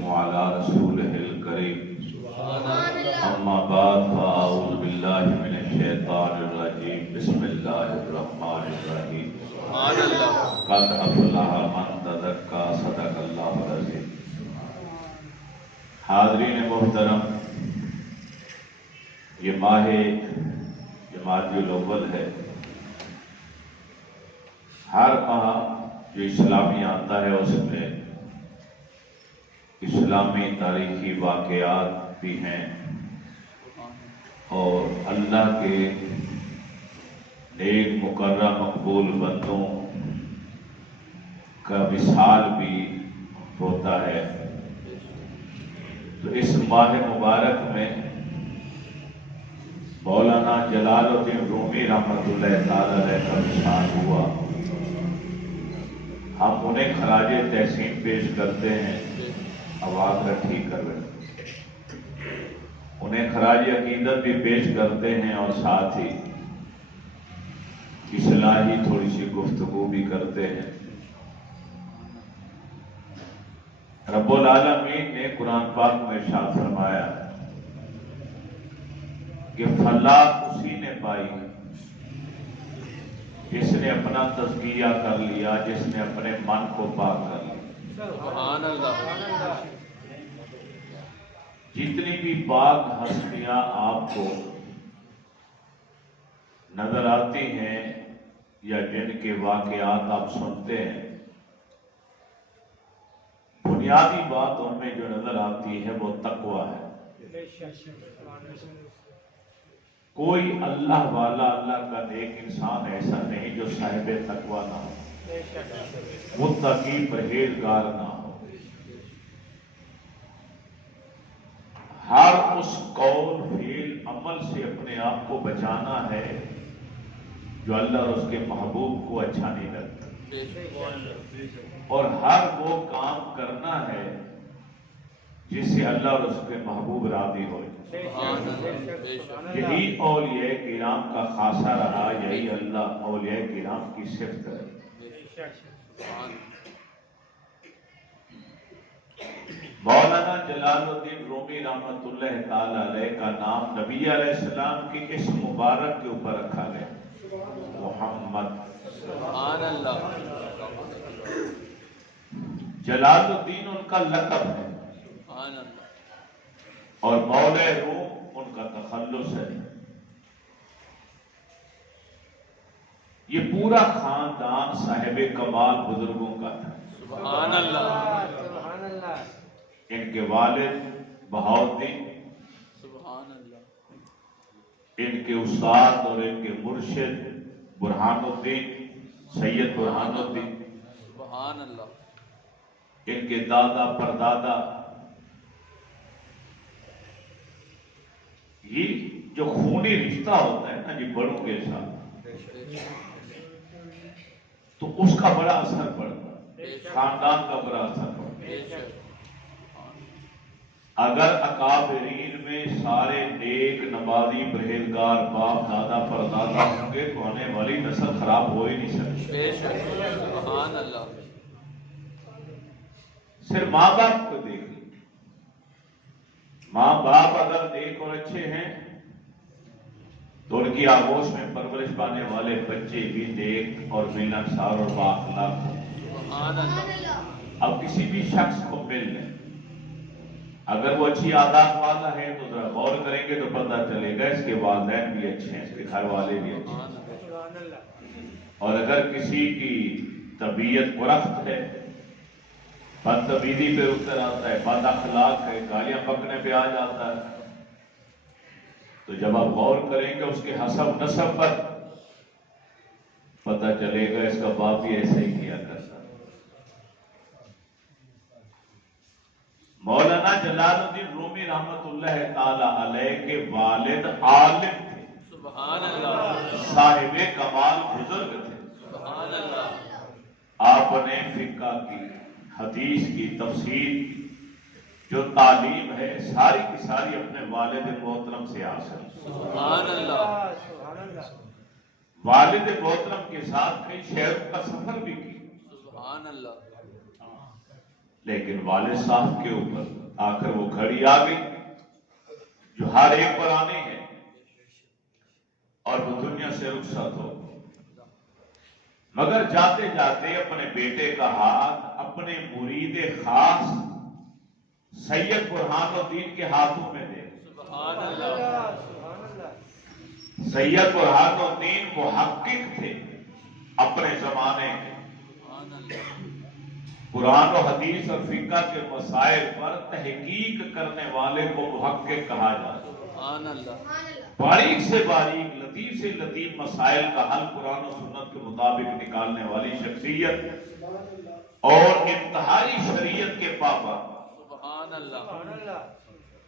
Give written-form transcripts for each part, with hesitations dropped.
ونسلم على رسوله الكريم اما بعد فاعوذ بالله من الشیطان الرجیم بسم اللہ الرحمن الرحیم قد افلح من تزکا صدق اللہ العظیم۔ حاضرین محترم، یہ ماہ جمادی الاول ہے۔ ہر ماہ جو اسلامی آتا ہے اس میں اسلامی تاریخی واقعات بھی ہیں اور اللہ کے نیک مقرر مقبول بندوں کا وصال بھی ہوتا ہے۔ تو اس ماہ مبارک میں مولانا جلال الدین رومی رحمۃ اللہ تعالی علیہ کا وصال ہوا۔ ہم انہیں خراج تحسین پیش کرتے ہیں، آواز رکھی کر رہے ہیں، انہیں خراج عقیدت بھی پیش کرتے ہیں اور ساتھ ہی اصلاحی تھوڑی سی گفتگو بھی کرتے ہیں۔ رب العالمین نے قرآن پاک میں ارشاد فرمایا کہ فلاح اسی نے پائی جس نے اپنا تزکیہ کر لیا، جس نے اپنے من کو پاک کر لیا۔ سبحان اللہ۔ جتنی بھی پاک ہستیاں آپ کو نظر آتی ہیں یا جن کے واقعات آپ سنتے ہیں، بنیادی بات ان میں جو نظر آتی ہے وہ تقویٰ ہے۔ کوئی اللہ والا، اللہ کا نیک انسان ایسا نہیں جو صاحب تقویٰ نہ ہو، متقی پرہیزگار نہ ہو۔ ہر اس قول فعل عمل سے اپنے آپ کو بچانا ہے جو اللہ اور اس کے محبوب کو اچھا نہیں لگتا، اور ہر وہ کام کرنا ہے جس سے اللہ اور اس کے محبوب راضی ہوئے۔ یہی اولیاء کرام کا خاصہ رہا، یہی اللہ اولیاء کرام کی صفت ہے۔ مولانا جلال الدین رومی رحمۃ اللہ تعالی علیہ کا نام نبی علیہ السلام کے اسم مبارک کے اوپر رکھا گیا، محمد۔ سبحان اللہ۔ جلال الدین ان کا لقب ہے اور مولا روم ان کا تخلص ہے۔ یہ پورا خاندان صاحب کمال بزرگوں کا تھا۔ سبحان اللہ۔ ان کے والد بہاؤالدین، سبحان اللہ، ان کے استاد اور ان کے مرشد برہان الدین، سید برہان الدین، سبحان اللہ، ان کے دادا پردادا۔ یہ جو خونی رشتہ ہوتا ہے نا جی بڑوں کے ساتھ، تو اس کا بڑا اثر پڑتا ہے، خاندان کا بڑا اثر پڑتا ہے۔ اگر اکابرین میں سارے نیک نمازی پرہیزگار باپ دادا پردادا ہوں گے تو آنے والی نسل خراب ہو ہی نہیں سکتی۔ سبحان اللہ۔ صرف ماں باپ کو دیکھ، ماں باپ اگر نیک اور اچھے ہیں تو ان کی آغوش میں پرورش پانے والے بچے بھی نیک اور ملنسار اور بااخلاق ہوں۔ اب کسی بھی شخص کو مل لیں، اگر وہ اچھی عادات والا ہے تو ذرا غور کریں گے تو پتہ چلے گا اس کے والدین بھی اچھے ہیں، اس کے گھر والے بھی اچھے ہیں۔ اور اگر کسی کی طبیعت پرخت ہے، بدتمیزی پہ اتر آتا ہے، بد اخلاق ہے، گالیاں پکنے پہ آ جاتا ہے، تو جب آپ غور کریں گے اس کے حسب نسب پر پتہ چلے گا اس کا باپ بھی ایسے ہی کیا کرتا۔ مولانا جلال الدین رومی رحمۃ اللہ تعالی علیہ کے والد عالم تھے، سبحان اللہ، صاحب کمال بزرگ تھے، سبحان اللہ۔ آپ نے فقہ کی، حدیث کی، تفسیر کی جو تعلیم ہے ساری کی ساری اپنے والد محترم سے حاصل، سبحان اللہ۔ والد محترم کے ساتھ کئی شہروں کا سفر بھی کی، سبحان اللہ۔ لیکن والد صاحب کے اوپر آخر وہ گھڑی آ گئی جو ہر ایک پر آنی ہے، اور وہ دنیا سے رخصت ہو، مگر جاتے جاتے اپنے بیٹے کا ہاتھ اپنے مرید خاص سید برہان الدین کے ہاتھوں میں دے۔ سبحان اللہ۔ سید برہان الدین محقق تھے اپنے زمانے کے، قرآن و حدیث اور فقہ کے مسائل پر تحقیق کرنے والے کو محقق کہا جاتا ہے۔ سبحان اللہ۔ باریک سے باریک، لطیف سے لطیف مسائل کا حل قرآن و سنت کے مطابق نکالنے والی شخصیت اور انتہائی شریعت کے پابند۔ سبحان اللہ۔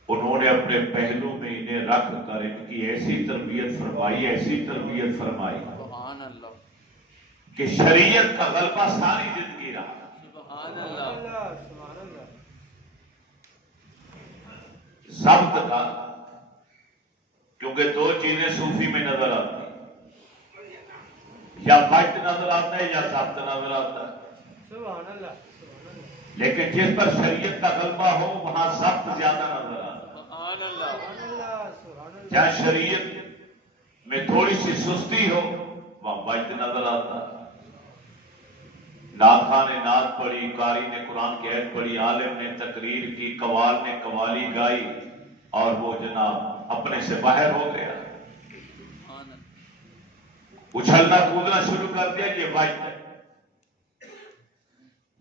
انہوں نے اپنے پہلو میں انہیں رکھ کر ان کی ایسی تربیت فرمائی، ایسی تربیت فرمائی سبحان اللہ۔ کہ شریعت کا غلبہ ساری زندگی رہا۔ سبحان اللہ۔ ضبط کا، کیونکہ دو چیزیں صوفی میں نظر آتی ہیں، یا فائٹ نظر آتا ہے یا ضبط نظر آتا ہے، لیکن جس پر شریعت کا غلبہ ہو وہاں ضبط زیادہ نظر آتا ہے۔ سبحان اللہ۔ جہاں شریعت میں تھوڑی سی سستی ہو وہاں فائٹ نظر آتا ہے۔ ناخواں نے نعت پڑھی، قاری نے قرآن کی آیت پڑھی، عالم نے تقریر کی، قوال نے قوالی گائی، اور وہ جناب اپنے سے باہر ہو گیا، اچھلنا کودنا شروع کر دیا، یہ وائٹ ہے۔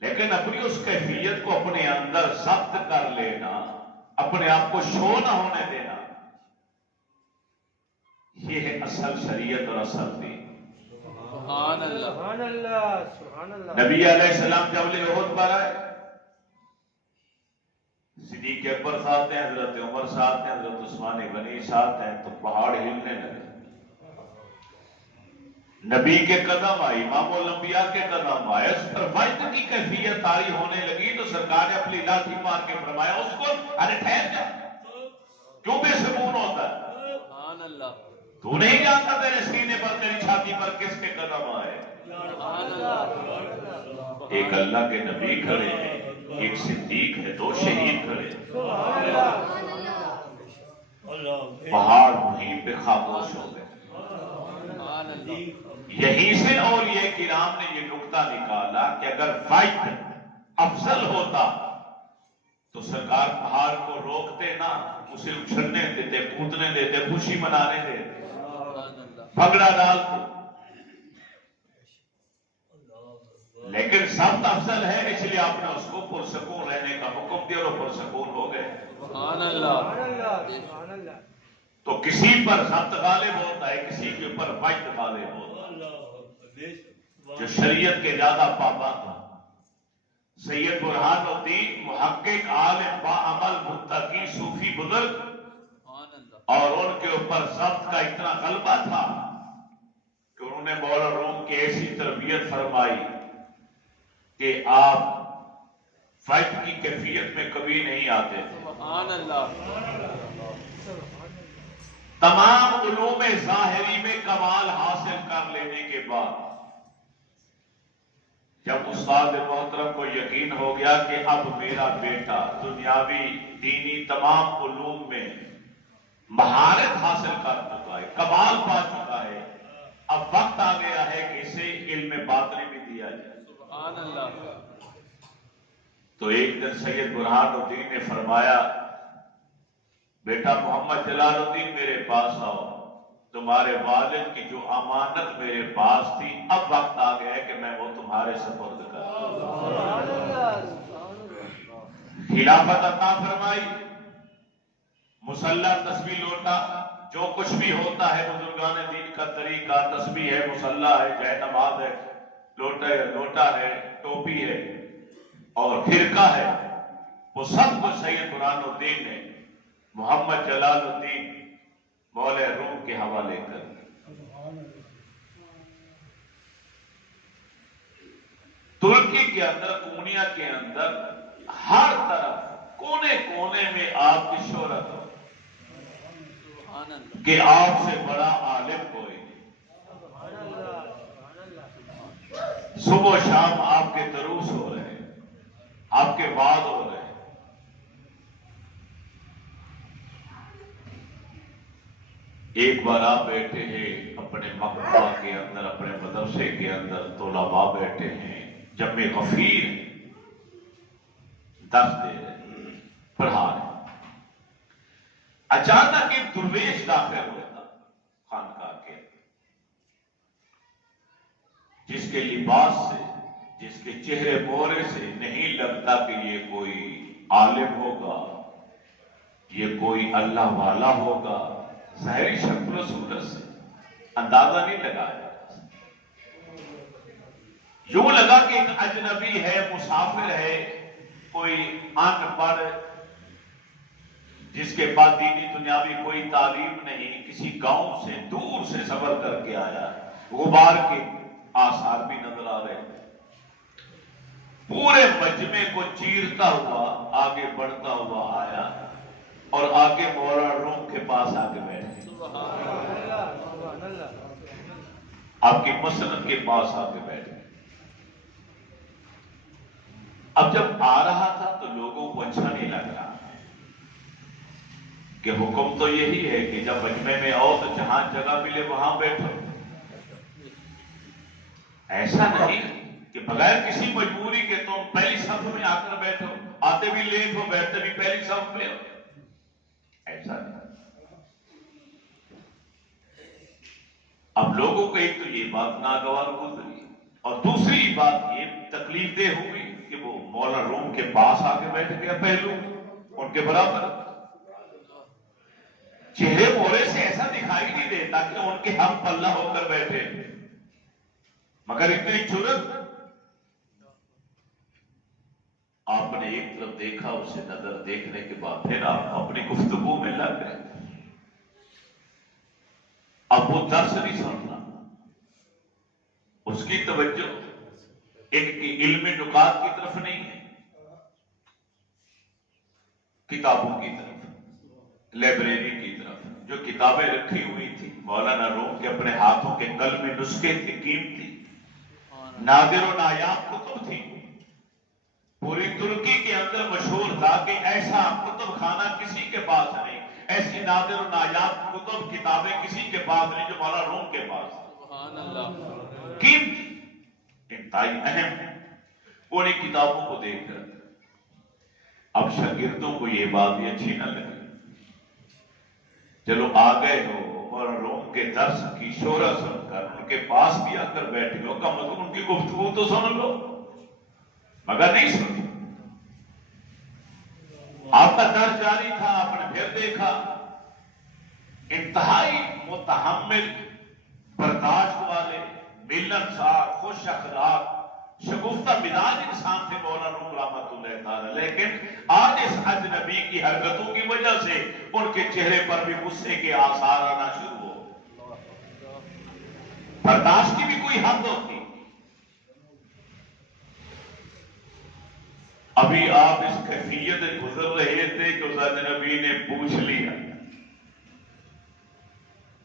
لیکن اپنی اس کیفیت کو اپنے اندر ضبط کر لینا، اپنے آپ کو شو نہ ہونے دینا، یہ ہے اصل شریعت اور اصل دین۔ سبحان اللہ۔ نبی علیہ السلام جبل احد پر آئے، صدیق اکبر ساتھ ہیں، حضرت عمر ساتھ ہیں، حضرت عثمان غنی ساتھ ہیں، تو پہاڑ ہلنے لگے۔ نبی کے قدم آئے، امام الانبیاء کے قدم آئے، اس پر فائٹ کی کیفیت طاری ہونے لگی تو سرکار نے اپنی لاٹھی مار کے فرمایا اس کو، ارے ٹھہر جا، کیوں بے سکون ہوتا ہے؟ سبحان اللہ۔ تو نہیں جانتا تیرے سینے پر، تیری چھاتی پر کس کے قدم آئے؟ سبحان اللہ۔ ایک اللہ کے نبی کھڑے ہیں، ایک صدیق ہے، دو شہید کھڑے ہیں۔ پہاڑ وہیں پہ خاموش ہو گئے۔ سبحان اللہ۔ یہیں سے اولیاء کرام نے یہ نقطہ نکالا کہ اگر فائٹ افضل ہوتا تو سرکار پہاڑ کو روکتے نہ، اسے اچھلنے دیتے، کودنے دیتے، خوشی منانے دیتے، بھگڑا ڈالتے۔ لیکن سب افضل ہے، اس لیے آپ نے اس کو پرسکون رہنے کا حکم دیا اور پرسکون ہو گئے۔ سبحان اللہ۔ تو کسی پر ضبط غالب ہوتا ہے، کسی کے اوپر فائٹ غالب ہوتا ہے۔ جو شریعت کے زیادہ پابند ہیں، سید برہان الدین محقق، عالم، باعمل، متقی، صوفی بزرگ، اور ان کے اوپر ضبط کا اتنا غلبہ تھا کہ انہوں نے مولا روم کی ایسی تربیت فرمائی کہ آپ فائٹ کی کیفیت میں کبھی نہیں آتے تھے۔ سبحان اللہ۔ تمام علوم ظاہری میں کمال حاصل کر لینے کے بعد جب استاد محترم کو یقین ہو گیا کہ اب میرا بیٹا دنیاوی دینی تمام علوم میں مہارت حاصل کر چکا ہے، کمال پا چکا ہے، اب وقت آ گیا ہے کہ اسے علم باطنی بھی دیا جائے۔ سبحان اللہ۔ تو ایک دن سید برہان الدین نے فرمایا، بیٹا محمد جلال الدین میرے پاس آؤ، تمہارے والد کی جو امانت میرے پاس تھی اب وقت آ گیا ہے کہ میں وہ تمہارے سپرد کروں۔ خلافت عطا فرمائی، مصلی، تسبیح، لوٹا، جو کچھ بھی ہوتا ہے بزرگان دین کا طریقہ، تسبیح ہے، مصلی ہے، جے نماز ہے، لوٹا ہے، ٹوپی ہے اور خرقہ ہے، وہ سب کچھ سید برہان الدین نے محمد جلال الدین مولا روم کے حوالے کر۔ ترکی کے اندر، کونیا کے اندر، ہر طرف کونے کونے میں آپ کی شہرت ہو کہ آپ سے بڑا عالم کوئی نہیں۔ صبح و شام آپ کے دروس ہو رہے ہیں، آپ کے بعد ہو رہے ہیں. ایک بار آپ بیٹھے ہیں اپنے مکتبہ کے اندر، اپنے مدرسے کے اندر، طلباء بیٹھے ہیں، جمع غفیر درس دے رہے ہیں، پڑھا رہے ہیں. اچانک ایک درویش داخل ہوتا خانقاہ کے، جس کے لباس سے، جس کے چہرے مورے سے نہیں لگتا کہ یہ کوئی عالم ہوگا، یہ کوئی اللہ والا ہوگا. ظاہری شکل و صورت سے اندازہ نہیں لگایا، یوں لگا کہ ایک اجنبی ہے، مسافر ہے، کوئی ان پڑھ جس کے پاس دینی دنیاوی کوئی تعلیم نہیں، کسی گاؤں سے دور سے سفر کر کے آیا. غبار کے آثار بھی نظر آ رہے ہیں. پورے مجمع کو چیرتا ہوا آگے بڑھتا ہوا آیا اور آگے مولانا روم کے پاس آ کے بیٹھ گیا. آپ کی مسند کے پاس آ کے بیٹھ گیا. اب جب آ رہا تھا تو لوگوں کو اچھا نہیں لگ رہا کہ حکم تو یہی ہے کہ جب مجمع میں آؤ تو جہاں جگہ ملے وہاں بیٹھو. ایسا نہیں کہ بغیر کسی مجبوری کے تم پہلی صف میں آ کر بیٹھو، آتے بھی لیٹ ہو، بیٹھتے بھی پہلی صف میں ہو. ایسا نہیں. اب لوگوں کو ایک تو یہ بات ناگوار گزری اور دوسری بات یہ تکلیف دہ ہوئی کہ وہ مولانا روم کے پاس آ کے بیٹھ گیا، پہلو ان کے برابر. چہرے مورے سے ایسا دکھائی نہیں دیتا کہ ان کے ہم پلہ ہو کر بیٹھے، مگر اتنی جرت. آپ نے ایک طرف دیکھا، اسے نظر دیکھنے کے بعد پھر آپ اپنی گفتگو میں لگ گئے. اب وہ درس نہیں سننا، اس کی توجہ ایک علمی نکات کی طرف نہیں ہے، کتابوں کی طرف، لائبریری کی طرف. جو کتابیں رکھی ہوئی تھی مولانا روم کے اپنے ہاتھوں کے قلمی نسخے کی قیمتی نادر و نایاب کتب تھی. پوری ترکی کے اندر مشہور تھا کہ ایسا کتب خانہ کسی کے پاس نہیں، ایسی نادر و نایاب کتب کتابیں کسی کے پاس نہیں جو مولانا روم کے پاس. سبحان اللہ. قیمتی، انتہائی اہم. انہیں کتابوں کو دیکھ کر اب شاگردوں کو یہ بات بھی اچھی نہ لگی. چلو آ گئے ہو اور روم کے درس کی شورا سن کر ان کے پاس بھی آ کر بیٹھے ہو، کم از کم ان کی گفتگو تو سن لو، مگر نہیں سنی. آپ کا درس جاری تھا، آپ نے پھر دیکھا انتہائی متحمل، برداشت والے، ملنسار، خوش اخلاق، شگفتہ مزاج انسان تھے مولانا روم رحمۃ اللہ تعالی. لیکن آج اس اجنبی کی حرکتوں کی وجہ سے ان کے چہرے پر بھی غصے کے آثار آنا شروع ہو. برداشت کی بھی کوئی حد ہوتی. ابھی آپ اس کیفیت گزر رہے تھے کہ اس اجنبی نے پوچھ لیا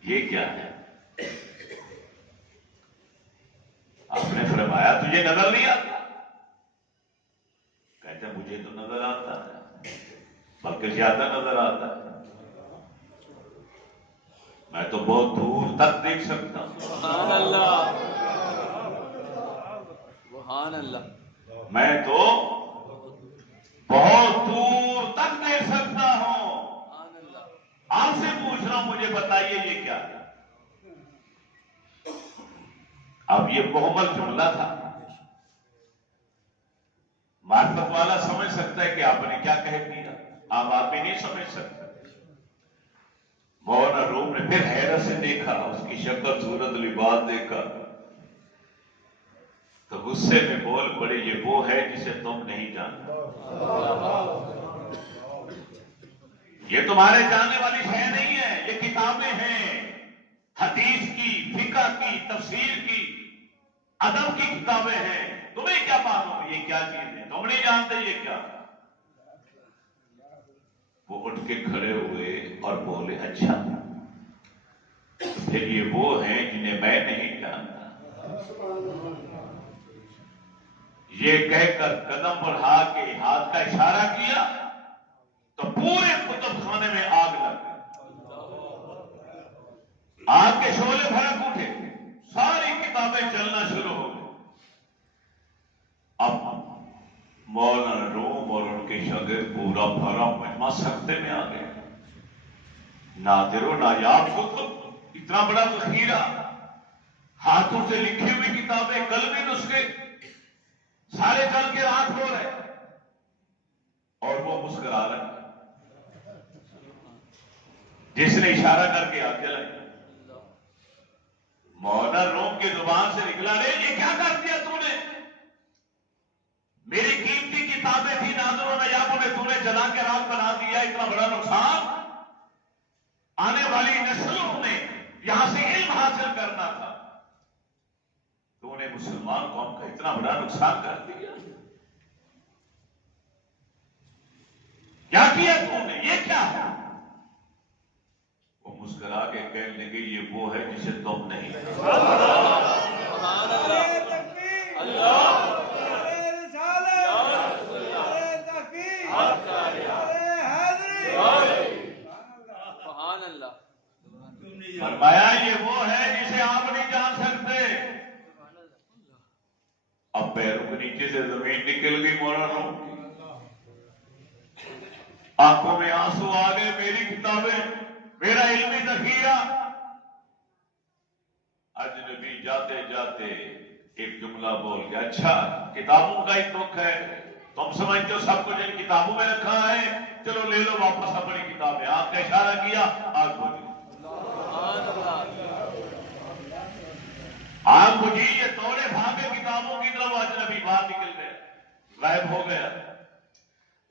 یہ کیا ہے. آپ نے فرمایا تجھے نظر نہیں آتا؟ کہتے مجھے تو نظر آتا ہے، بلکہ زیادہ نظر آتا ہے. میں تو بہت دور تک دیکھ سکتا ہوں. سبحان اللہ. سبحان اللہ. میں تو بہت دور تک دیکھ سکتا ہوں. سبحان اللہ. آپ سے پوچھ رہا ہوں، مجھے بتائیے یہ کیا ہے. اب یہ محمل جملہ تھا، معرفت والا سمجھ سکتا ہے کہ آپ نے کیا کہہ دیا، آپ آدمی نہیں سمجھ سکتے. مولانا روم نے پھر حیرت سے دیکھا، اس کی شکل صورت لباس دیکھا تو غصے میں بول پڑے یہ وہ ہے جسے تم نہیں جانتے، یہ تمہارے جاننے والی شے نہیں ہے، یہ کتابیں ہیں، حدیث کی، فقہ کی، تفسیر کی، ادب کی کتابیں ہیں. تمہیں کیا معلوم یہ کیا چیز ہے، تم نہیں جانتے یہ کیا. وہ اٹھ کے کھڑے ہوئے اور بولے اچھا پھر یہ وہ ہیں جنہیں میں نہیں جانتا. یہ کہہ کر قدم بڑھا کے ہاتھ کا اشارہ کیا تو پورے کتب خانے میں آگ لگ گئی، آگ کے شعلے بھڑک اٹھے، ساری کتابیں چلنا شروع ہو گئی۔ اب مولانا روم اور ان کے شاگرد پورا بھرا مجمع سکتے میں آ گئے۔ نادر و نایاب کتب، اتنا بڑا ذخیرہ، ہاتھوں سے لکھی ہوئی کتابیں، قلمی نسخے، سارے چل کے رات ہو رہے اور وہ مسکرا رہے، جس نے اشارہ کر کے آگ جلائی۔ مولانا روم کی زبان سے نکلا، رے یہ کیا کر دیا تو نے؟ میری قیمتی کتابیں تھی، نادر و نایابوں میں تو نے جلا کے راک بنا دیا، اتنا بڑا نقصان۔ آنے والی نسلوں میں یہاں سے علم حاصل کرنا تھا، تو نے مسلمان قوم کا اتنا بڑا نقصان کر دیا، کیا کیا تو نے؟ یہ کیا ہے؟ وہ مسکرا کے کہنے لگے، یہ وہ ہے جسے تم نہیں فرمایا، یہ وہ ہے جسے آپ نہیں جان سکتے۔ اب پیروں کے نیچے سے زمین نکل گئی مولانا، آنکھوں میں آنسو آ گئے، میری کتابیں، میرا علمی ذخیرہ۔ اجنبی جاتے جاتے ایک جملہ بول گیا، اچھا کتابوں کا ہی دکھ ہے، تم سمجھتے ہو سب کچھ ان کتابوں میں رکھا ہے، چلو لے لو واپس اپنی کتابیں۔ آپ نے اشارہ کیا، آگ بجھی، آگ بجھی، یہ توڑے بھاگے کتابوں کی طرف، اجنبی باہر نکل گئے، غائب ہو گیا۔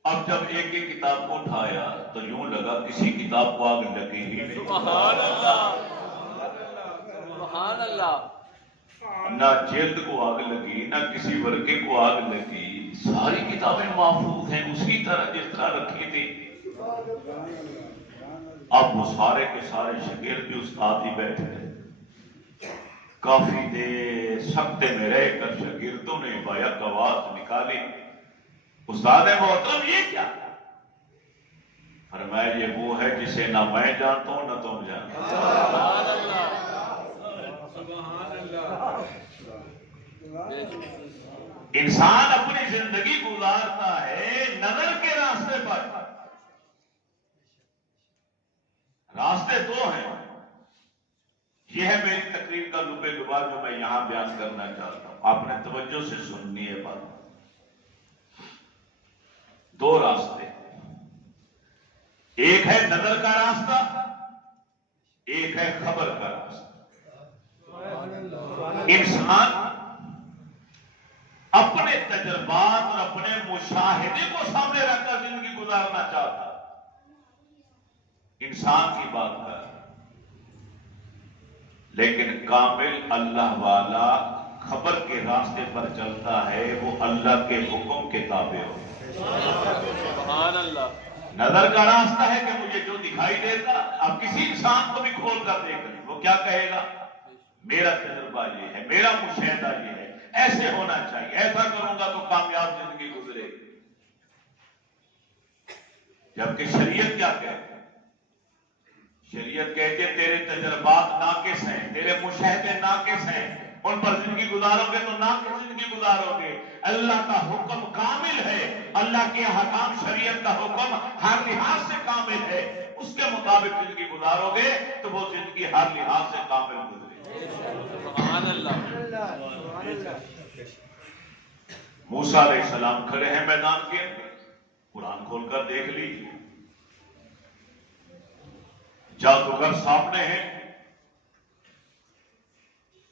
اب جب ایک ایک کتاب کو اٹھایا تو یوں لگا کسی کتاب کو آگ لگی ہی نہیں۔ سبحان اللہ، سبحان اللہ۔ نہ جلد کو آگ لگی، نہ کسی ورقے کو آگ لگی، ساری کتابیں محفوظ ہیں اسی طرح جس طرح رکھی تھی۔ اب وہ سارے کے سارے شاگرد بھی استاد ہی بیٹھے تھے، کافی دیر سکتے میں رہ کر شاگردوں نے بیک آواز نکالی، استاد محترم یہ کیا؟ فرمایا، یہ وہ ہے جسے نہ میں جانتا ہوں نہ تم جانتے۔ سبحان اللہ، انسان اپنی زندگی گزارتا ہے نظر کے راستے پر، راستے دو ہیں۔ یہ ہے میری تقریر کا لب لبا جو میں یہاں بیان کرنا چاہتا ہوں، آپ نے توجہ سے سننی ہے بات۔ دو راستے، ایک ہے نظر کا راستہ، ایک ہے خبر کا راستہ۔ انسان اپنے تجربات اور اپنے مشاہدے کو سامنے رکھ کر زندگی گزارنا چاہتا، انسان کی بات کر، لیکن کامل اللہ والا خبر کے راستے پر چلتا ہے، وہ اللہ کے حکم کے تابع ہو۔ سبحان اللہ۔ نظر کا راستہ ہے کہ مجھے جو دکھائی دیتا، اب کسی انسان کو بھی کھول کر دیکھ لیں، وہ کیا کہے گا؟ میرا تجربہ یہ ہے، میرا مشاہدہ یہ ہے، ایسے ہونا چاہیے، ایسا کروں گا تو کامیاب زندگی گزرے گی۔ جبکہ شریعت کیا کہتی ہے؟ شریعت کہتی ہے تیرے تجربات ناقص ہیں، تیرے مشاہدے ناقص ہیں، ان پر زندگی گزارو گے تو ناقص زندگی گزارو گے۔ اللہ کا حکم کامل ہے، اللہ کے احکام شریعت کا حکم ہر لحاظ سے کامل ہے، اس کے مطابق زندگی گزارو گے تو وہ زندگی ہر لحاظ سے کامل گزرے گی۔ سبحان اللہ۔ موسیٰ علیہ السلام کھڑے ہیں میدان کے اندر، قرآن کھول کر دیکھ لیجیے، جادوگر سامنے ہیں۔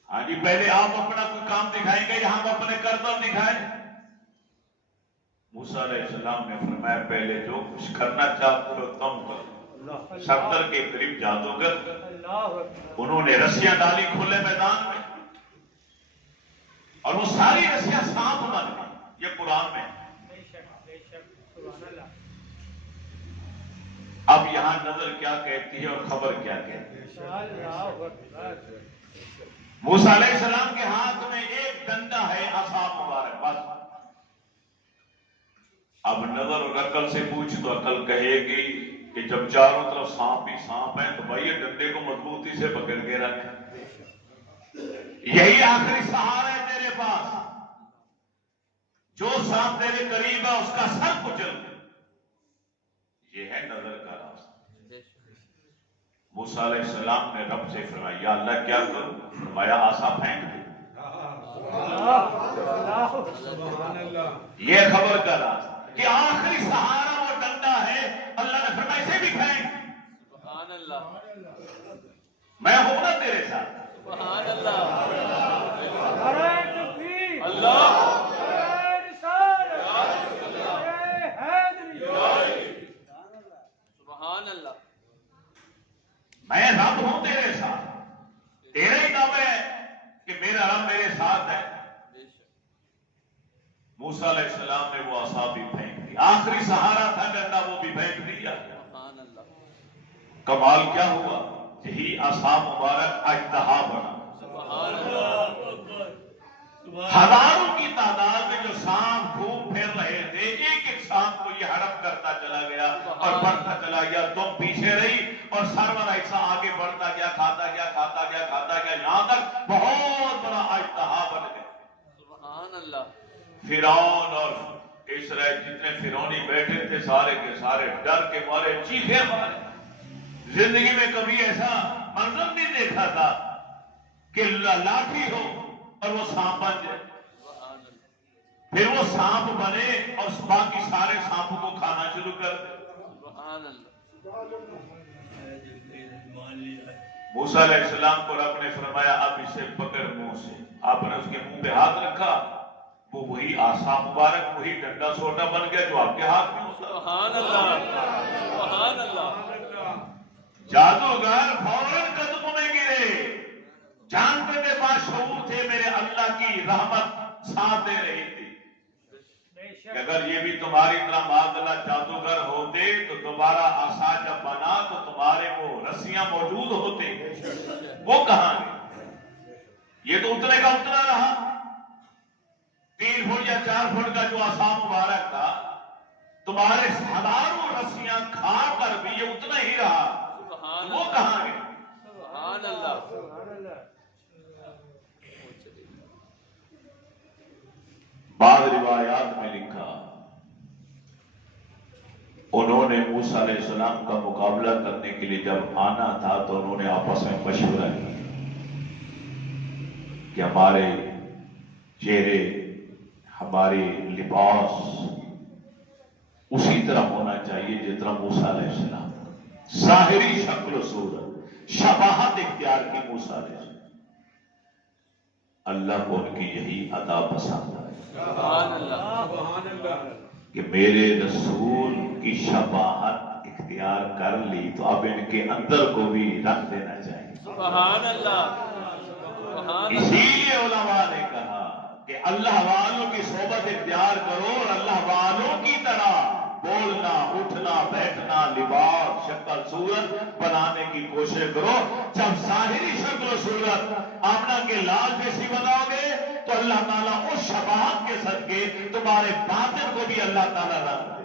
ہاں جی، پہلے آپ اپنا کوئی کام دکھائیں گے یا ہم اپنے کرتب دکھائیں؟ موسیٰ علیہ السلام نے فرمایا پہلے جو کچھ کرنا چاہتے ہو تم کرو۔ 70 کے قریب جادوگر، انہوں نے رسیاں ڈالی کھلے میدان میں، اور وہ ساری رسیاں سانپ بن گئی، یہ قرآن میں۔ اب یہاں نظر کیا کہتی ہے اور خبر کیا کہتی ہے؟ موسیٰ علیہ السلام کے ہاتھ میں ایک ڈنڈا ہے، عصا مبارک، بس اب نظر اور عقل سے پوچھ تو عقل کہے گی کہ جب چاروں طرف سانپ ہی سانپ ہیں تو بھائی یہ ڈنڈے کو مضبوطی سے پکڑ کے رکھ، یہی آخری سہارا ہے تیرے پاس، جو سانپ تیرے قریب ہے اس کا سر کچل، یہ ہے نظر کا راستہ۔ موسیٰ علیہ السلام نے رب سے فرمایا یا اللہ کیا کروں؟ فرمایا آسا پھینک دے، یہ خبر کا راستہ کہ آخری سہارا وہ ڈنڈا ہے۔ اللہ نے فرمایا اسے بھی پھینک، سبحان اللہ، میں ہوں نا تیرے ساتھ۔ سبحان اللہ، سبحان اللہ، میں رب ہوں تیرے ساتھ، تیرا ہی نام ہے کہ میرا رب میرے ساتھ ہے۔ موسیٰ علیہ السلام نے وہ عصا بھی پھینک دی، آخری سہارا تھا ڈنڈا، وہ بھی پھینک دیا۔ سبحان اللہ، کمال کیا ہوا؟ یہی عصا مبارک اژدہا بنا۔ سبحان اللہ، ہزاروں کی تعداد میں جو سانپ گھوم پھر رہے تھے، ایک ایک سانپ کو یہ ہڑپ کرتا چلا گیا اور بڑھتا چلا گیا، تم پیچھے رہی اور سرور ایسا آگے بڑھتا گیا، کھاتا گیا، کھاتا گیا، کھاتا گیا، یہاں تک بہت بڑا اژدہا بن گیا۔ سبحان اللہ، فرعون اور اسرائیل جتنے فرعونی بیٹھے تھے سارے کے سارے ڈر کے مارے چیخے مارے۔ زندگی میں کبھی ایسا منظر نہیں دیکھا تھا کہ لاٹھی ہو اور وہ سانپ بن جائے، پھر وہ سانپ بنے اور باقی سارے سانپوں کو کھانا شروع کر دے۔ سبحان اللہ، موسیٰ علیہ السلام کو رب نے فرمایا اب اسے پکڑ منہ سے، آپ نے اس کے منہ پہ ہاتھ رکھا، وہ وہی عصا مبارک، وہی ڈنڈا سوٹا بن گیا جو آپ کے ہاتھ میں ہوتا۔ سبحان اللہ، سبحان اللہ، جادوگر فوراً قدموں میں گرے، جانتے تھے باشعور تھے میرے اللہ کی رحمت ساتھ دے رہی تھی کہ اگر یہ بھی تمہاری طرح معاذاللہ جادوگر ہوتے تو دوبارہ عصا جب بنا تو تمہارے وہ رسیاں موجود ہوتے، وہ کہاں گئے؟ یہ تو اتنے کا اتنا رہا، 3 فٹ یا 4 فٹ کا جو عصا مبارک تھا، تمہارے ہزاروں رسیاں کھا کر بھی یہ اتنا ہی رہا، وہ کہاں گئے؟ سبحان اللہ، بعض روایات میں لکھا انہوں نے موسیٰ علیہ السلام کا مقابلہ کرنے کے لیے جب آنا تھا تو انہوں نے آپس میں مشورہ کیا کہ ہمارے چہرے، ہمارے لباس اسی طرح ہونا چاہیے جس طرح موسیٰ علیہ السلام، ظاہری شکل و صورت شباہت اختیار کی موسیٰ علیہ السلام۔ اللہ کو ان کی یہی ادا پسند آئی سبحان اللہ، کہ میرے رسول کی شباہت اختیار کر لی تو اب ان کے اندر کو بھی رکھ دینا چاہیے۔ سبحان اللہ، سبحان اسی اللہ، لیے علماء نے کہا کہ اللہ والوں کی صحبت اختیار کرو اور اللہ والوں کی طرح بولنا، اٹھنا، بیٹھنا، لباس، شکل، صورت بنانے کی کوشش کرو۔ جب ظاہری شکل و صورت آمنہ کے لال جیسی بناؤ گے تو اللہ تعالیٰ اس شباہت کے صدقے تمہارے باطن کو بھی اللہ تعالیٰ رنگ دے۔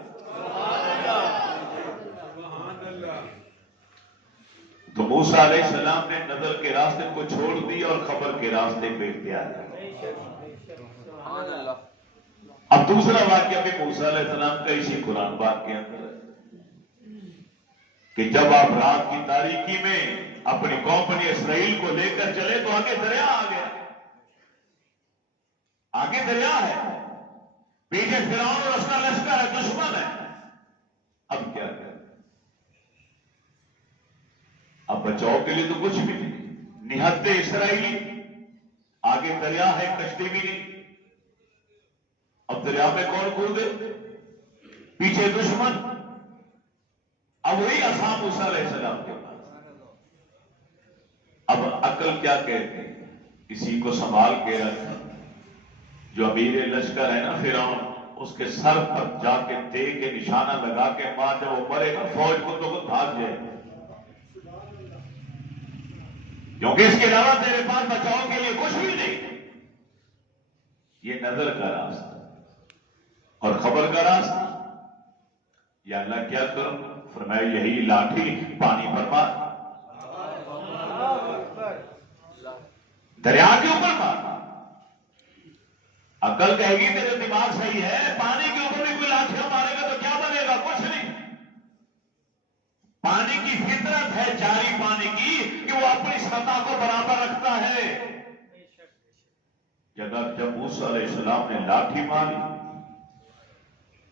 تو موسیٰ علیہ السلام نے نظر کے راستے کو چھوڑ دیا اور خبر کے راستے پہ اختیار کیا۔ سبحان اللہ، اب دوسرا واقعہ بھی موسیٰ علیہ السلام کا اسی قرآن پاک کے اندر ہے کہ جب آپ رات کی تاریکی میں اپنی قوم بنی اسرائیل کو لے کر چلے تو آگے دریا آ گیا، آگے دریا ہے، پیچھے فرعون اور اس کا لشکر ہے، دشمن ہے۔ اب کیا کریں؟ اب بچاؤ کے لیے تو کچھ بھی نہیں، نہتے اسرائیلی، آگے دریا ہے، کشتی بھی نہیں، اب دریا میں کون کودے؟ پیچھے دشمن۔ اب وہی عصا موسیٰ علیہ السلام کے پاس۔ اب عقل کیا کہتے ہیں؟ کسی کو سنبھال کے رکھ، جو امیر لشکر ہے نا فرعون، اس کے سر پر جا کے دے کے نشانہ لگا کے ماں جب وہ مرے گا فوج کو تو خود بھاگ جائے، کیونکہ اس کے علاوہ تیرے پاس بچاؤ کے لیے کچھ بھی نہیں۔ یہ نظر کا راستہ اور خبر کا راستہ یا اللہ کیا کروں؟ فرمایا یہی لاٹھی پانی پر مار، دریا کے اوپر مار۔ عقل کہے گی تیرے دماغ صحیح ہے، پانی کے اوپر بھی کوئی لاٹھیاں مارے گا تو کیا بنے گا؟ کچھ نہیں۔ پانی کی فطرت ہے جاری پانی کی کہ وہ اپنی سطح کو برابر رکھتا ہے۔ جب موسیٰ علیہ السلام نے لاٹھی ماری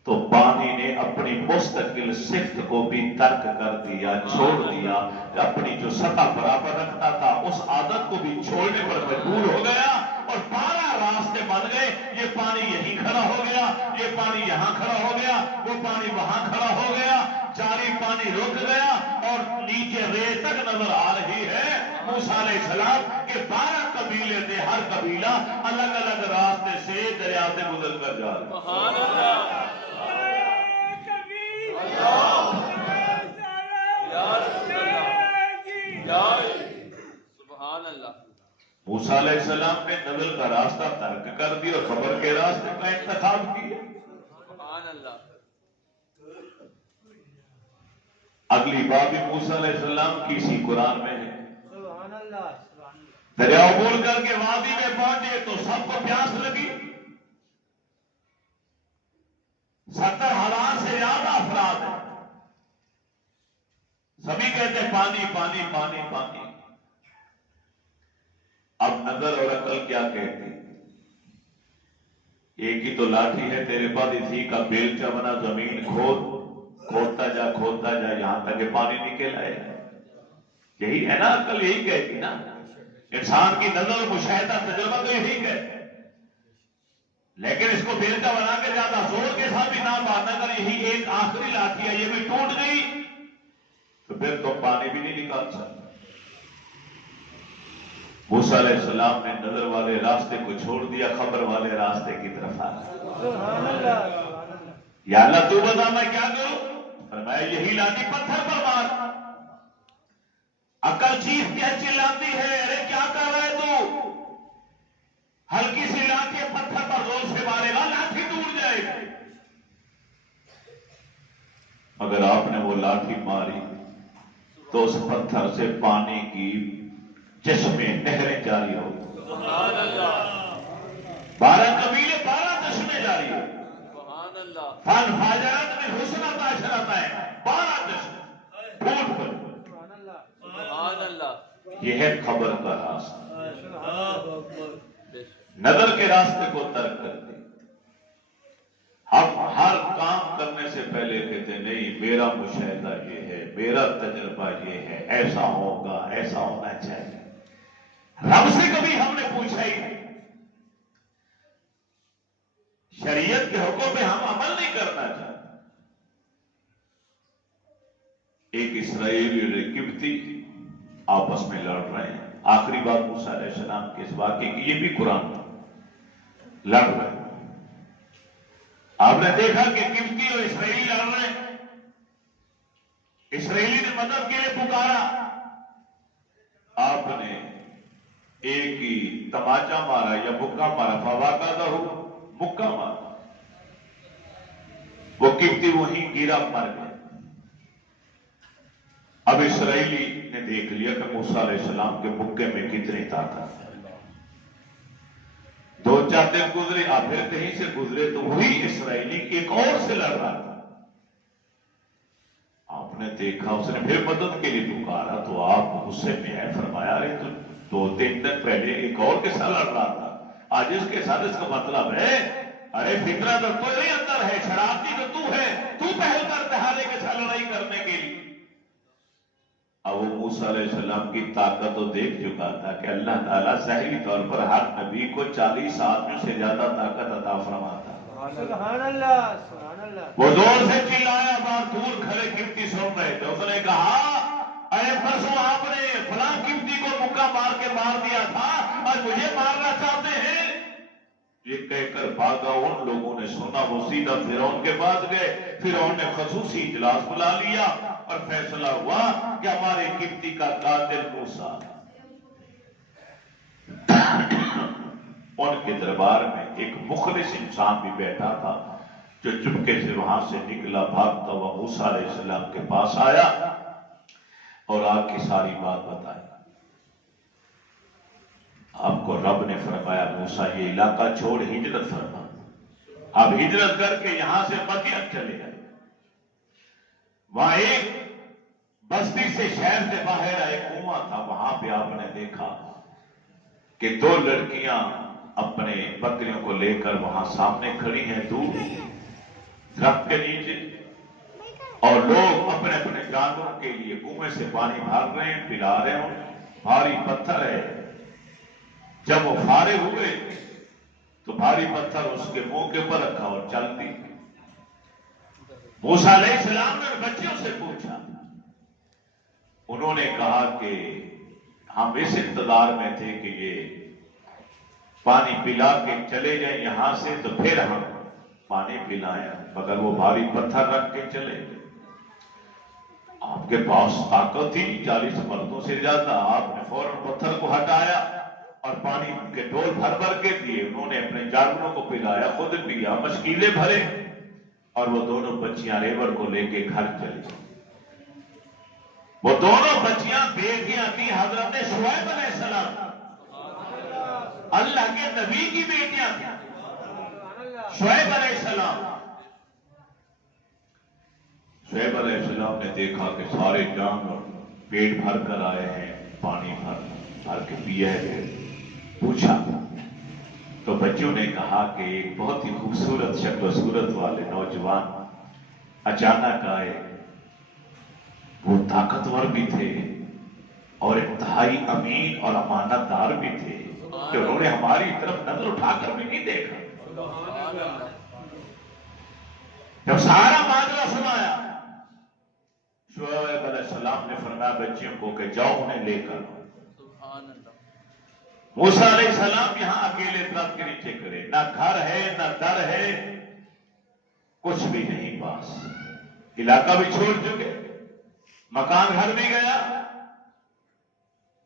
تو پانی نے اپنی مستقل صفت کو بھی ترک کر دیا، چھوڑ دیا، اپنی جو سطح برابر رکھتا تھا اس عادت کو بھی چھوڑنے پر مجبور ہو گیا اور 12 راستے بن گئے۔ یہ پانی یہیں کھڑا ہو گیا، یہ پانی یہاں کھڑا ہو گیا، وہ پانی وہاں کھڑا ہو گیا، جاری پانی رک گیا اور نیچے ریت تک نظر آ رہی ہے۔ موسیٰ علیہ السلام کے 12 قبیلے تھے، ہر قبیلہ الگ الگ راستے سے دریا سے گزر کر جا رہا۔ سبحان اللہ، سبحان اللہ۔ موسیٰ علیہ السلام نے نزل کا راستہ ترک کر دیا اور خبر کے راستے کا انتخاب کیا۔ سبحان اللہ۔ اگلی بات بھی موسیٰ علیہ السلام کی اسی قرآن میں ہے۔ سبحان اللہ۔ دریا عبور کر کے وادی میں پہنچے تو سب کو پیاس لگی۔ 70,000 سے زیادہ افراد ہیں، سبھی کہتے ہیں پانی پانی پانی پانی۔ اب نظر اور عقل کیا کہتی؟ ایک ہی تو لاٹھی ہے تیرے پاس، اسی کا بیلچا بنا، زمین کھودتا جا یہاں تک کہ پانی نکل آئے۔ یہی ہے نا عقل، یہی کہتی نا، انسان کی نظر مشاہدہ تجربہ تو یہی کہتے۔ لیکن اس کو بیلچا بنا کے زیادہ زور کے ساتھ بھی نہ مارنا، اگر یہی ایک آخری لاٹھی ہے یہ بھی ٹوٹ گئی تو پھر تو پانی بھی نہیں نکال سکتے۔ موسیٰ علیہ السلام نے نظر والے راستے کو چھوڑ دیا، خبر والے راستے کی طرف آ گیا۔ یا اللہ تو بتا میں کیا کروں؟ فرمایا یہی لاٹھی پتھر پر مار۔ عقل چیخ کے چلاتی ہے، ارے کیا کر رہا ہے تو؟ ہلکی سی لاٹھی پتھر پر زور سے مارے گا، لاٹھی ٹوٹ جائے گی۔ اگر آپ نے وہ لاٹھی ماری تو اس پتھر سے پانی کی چشمے نہریں جاری ہو۔ سبحان اللہ، 12 قبیلے 12 چشمے جاری ہو۔ سبحان اللہ، فن فاجرات میں حسنت عشرت ہے، 12 چشمے پھوٹ پڑے۔ سبحان اللہ۔ یہ ہے خبر کا راستہ۔ نظر کے راستے کو ترک کر دیں۔ ہم ہر کام کرنے سے پہلے کہتے ہیں نہیں میرا مشاہدہ یہ ہے، میرا تجربہ یہ ہے، ایسا ہوگا، ایسا ہونا چاہیے۔ رب سے کبھی ہم نے پوچھا ہی نہیں، شریعت کے حکم پہ ہم عمل نہیں کرنا چاہتے۔ ایک اسرائیلی اور ایک قبطی آپس میں لڑ رہے ہیں۔ آخری بات موسیٰ علیہ السلام کے اس واقعے کی، یہ بھی قرآن میں لڑ رہے ہیں۔ آپ نے دیکھا کہ قبطی اور اسرائیلی لڑ رہے ہیں۔ اسرائیلی نے مدد کے لیے پکارا، آپ نے ایک ہی تماچا مارا یا مکہ مارا، فواقعہ مکہ مارا، وہ قبطی وہیں گرا مر گیا۔ اب اسرائیلی نے دیکھ لیا کہ موسیٰ علیہ السلام کے مکے میں کتنی طاقت ہے۔ 2-4 دن گزرے، آپ پھر کہیں سے گزرے تو وہی اسرائیلی ایک اور سے لڑ رہا تھا۔ آپ نے دیکھا، اس نے پھر مدد کے لیے پکارا تو آپ غصے میں آئے، فرمایا ارے تو 2-3 دن پہلے ایک اور کے ساتھ لڑ رہا تھا، آج اس کے ساتھ، اس کا مطلب ہے ارے فطرت تو تیرے اندر ہے، شرارتی تو ہے، تو پہل کرتے حالے کے ساتھ لڑائی کرنے کے لیے۔ اب وہ موسیٰ علیہ السلام کی طاقت تو دیکھ چکا تھا کہ اللہ تعالیٰ ظاہری طور پر ہر نبی کو 40 آدمیوں سے زیادہ طاقت عطا فرماتا۔ سبحان اللہ، سبحان اللہ۔ وہ زور سے چلایا، بار دور کھڑے قبطی سن رہے تھے۔ اس نے کہا ارے پرسوں آپ نے فلاں قبطی کو مکہ مار کے مار دیا تھا اور مجھے مارنا چاہتے ہیں؟ یہ کہہ کر بھاگا۔ ان لوگوں نے سنا، وہ سیدھا فرعون کے پاس گئے۔ فرعون نے خصوصی اجلاس بلا لیا اور فیصلہ ہوا کہ ہمارے قبطی کا قاتل موسیٰ۔ ان کے دربار میں ایک مخلص انسان بھی بیٹھا تھا، جو چپکے سے وہاں سے نکلا بھاگتا ہوا موسیٰ علیہ السلام کے پاس آیا اور آ کے ساری بات بتائی۔ آپ کو رب نے فرمایا موسیٰ یہ علاقہ چھوڑ ہجرت فرما، اب ہجرت کر کے یہاں سے مدین چلے گئے۔ وہاں ایک بستی سے شہر سے باہر ایک کنواں تھا، وہاں پہ آپ نے دیکھا کہ دو لڑکیاں اپنے بکریوں کو لے کر وہاں سامنے کھڑی ہیں دور درخت کے نیچے، اور لوگ اپنے اپنے جانوروں کے لیے کنویں سے پانی بھر رہے ہیں، پلا رہے ہوں، بھاری پتھر ہے۔ جب وہ فارغ ہوئے تو بھاری پتھر اس کے منہ کے اوپر رکھا اور چل دی۔ موسیٰ علیہ السلام نے بچیوں سے پوچھا، انہوں نے کہا کہ ہم اس انتظار میں تھے کہ یہ پانی پلا کے چلے جائیں یہاں سے تو پھر ہم پانی پلائیں، مگر وہ بھاری پتھر رکھ کے چلے گئے۔ آپ کے پاس طاقت تھی 40 مردوں سے زیادہ، آپ نے فوراً پتھر کو ہٹایا اور پانی کے ڈول بھر بھر کے دیے، انہوں نے اپنے جانوروں کو پلایا، خود پیا، مشکیلیں بھرے، اور وہ دونوں بچیاں ریوڑ کو لے کے گھر چلی۔ وہ دونوں بچیاں بیٹیاں تھیں حضرت شعیب علیہ السلام، اللہ کے نبی کی بیٹیاں تھیں شعیب علیہ السلام۔ شعیب علیہ السلام نے دیکھا کہ سارے جانور پیٹ بھر کر آئے ہیں، پانی بھر کے پیا ہے، پوچھا تو بچوں نے کہا کہ ایک بہت ہی خوبصورت شکل و صورت والے نوجوان اچانک آئے، وہ طاقتور بھی تھے اور انتہائی امین اور امانت دار بھی تھے کہ انہوں نے ہماری طرف نظر اٹھا کر بھی نہیں دیکھا۔ جب سارا ماجرا سنایا شعیب علیہ السلام نے فرمایا بچیوں کو کہ جاؤ انہیں لے کر۔ موسیٰ علیہ السلام یہاں اکیلے درخت کے نیچے کھڑے، نہ گھر ہے نہ در ہے، کچھ بھی نہیں، پاس علاقہ بھی چھوڑ چکے، مکان گھر بھی گیا،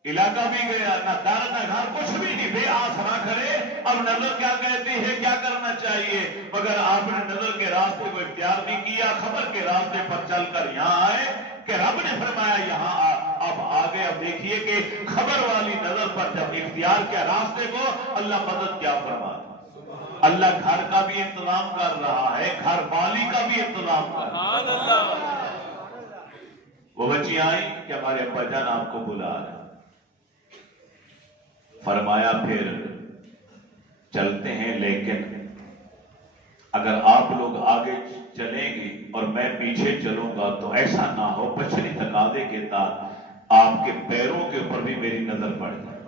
علاقہ بھی گیا، نہ در نہ گھر، کچھ بھی نہیں، بے آسرا کھڑے۔ اب نظر کیا کہتی ہے، کیا کرنا چاہیے، مگر آپ نے نظر کے راستے کو اختیار نہیں کیا، خبر کے راستے پر چل کر یہاں آئے کہ رب نے فرمایا یہاں اب آگے، اب دیکھیے کہ خبر والی نظر پر جب اختیار کیا راستے کو، اللہ مدد کیا فرماتا، اللہ گھر کا بھی انتظام کر رہا ہے، گھر والی کا بھی انتظام کر رہا ہے۔ وہ بچیاں آئیں کہ ہمارے ابا جان آپ کو بلا رہے ہیں، فرمایا پھر چلتے ہیں، لیکن اگر آپ لوگ آگے چلیں گے اور میں پیچھے چلوں گا تو ایسا نہ ہو پچھلی تقاضے کے تحت آپ کے پیروں کے اوپر بھی میری نظر پڑ جائے۔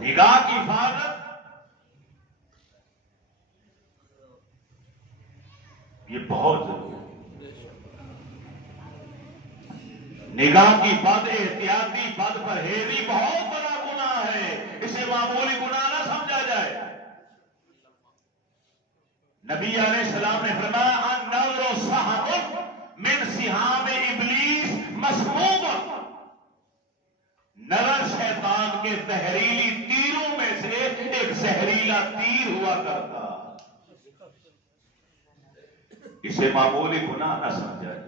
نگاہ کی حفاظت یہ بہت ضروری ہے، نگاہ کی بد احتیاطی، بد پرہیزی بہت بڑا گناہ ہے، اسے معمولی گناہ نہ سمجھا جائے۔ نبی علیہ السلام نے فرمایا النظر سہم من سہام ابلیس مسموم، نظر شیطان کے زہریلی تیروں میں سے ایک زہریلا تیر ہوا کرتا، اسے معمولی گناہ نہ سمجھا جائے۔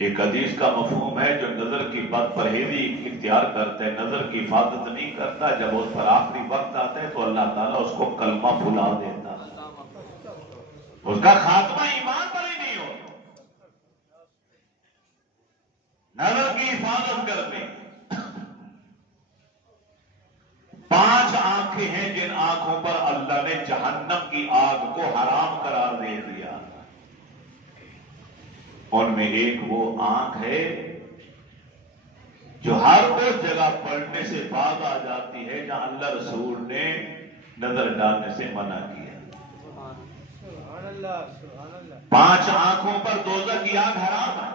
ایک حدیث کا مفہوم ہے جو نظر کی بد پرہیزی اختیار کرتا ہے، نظر کی حفاظت نہیں کرتا، جب اس پر آخری وقت آتا ہے تو اللہ تعالیٰ اس کو کلمہ بھلا دیتا ہے، اس کا خاتمہ ایمان پر ہی نہیں ہوتا۔ نظر کی حفاظت کرنے 5 آنکھیں ہیں جن آنکھوں پر اللہ نے جہنم کی آگ کو حرام قرار دے دیا، ان میں ایک وہ آنکھ ہے جو ہر اس جگہ پڑھنے سے بعد آ جاتی ہے جہاں اللہ رسول نے نظر ڈالنے سے منع کیا۔ 5 آنکھوں پر دوزخ کی آگ حرام ہے۔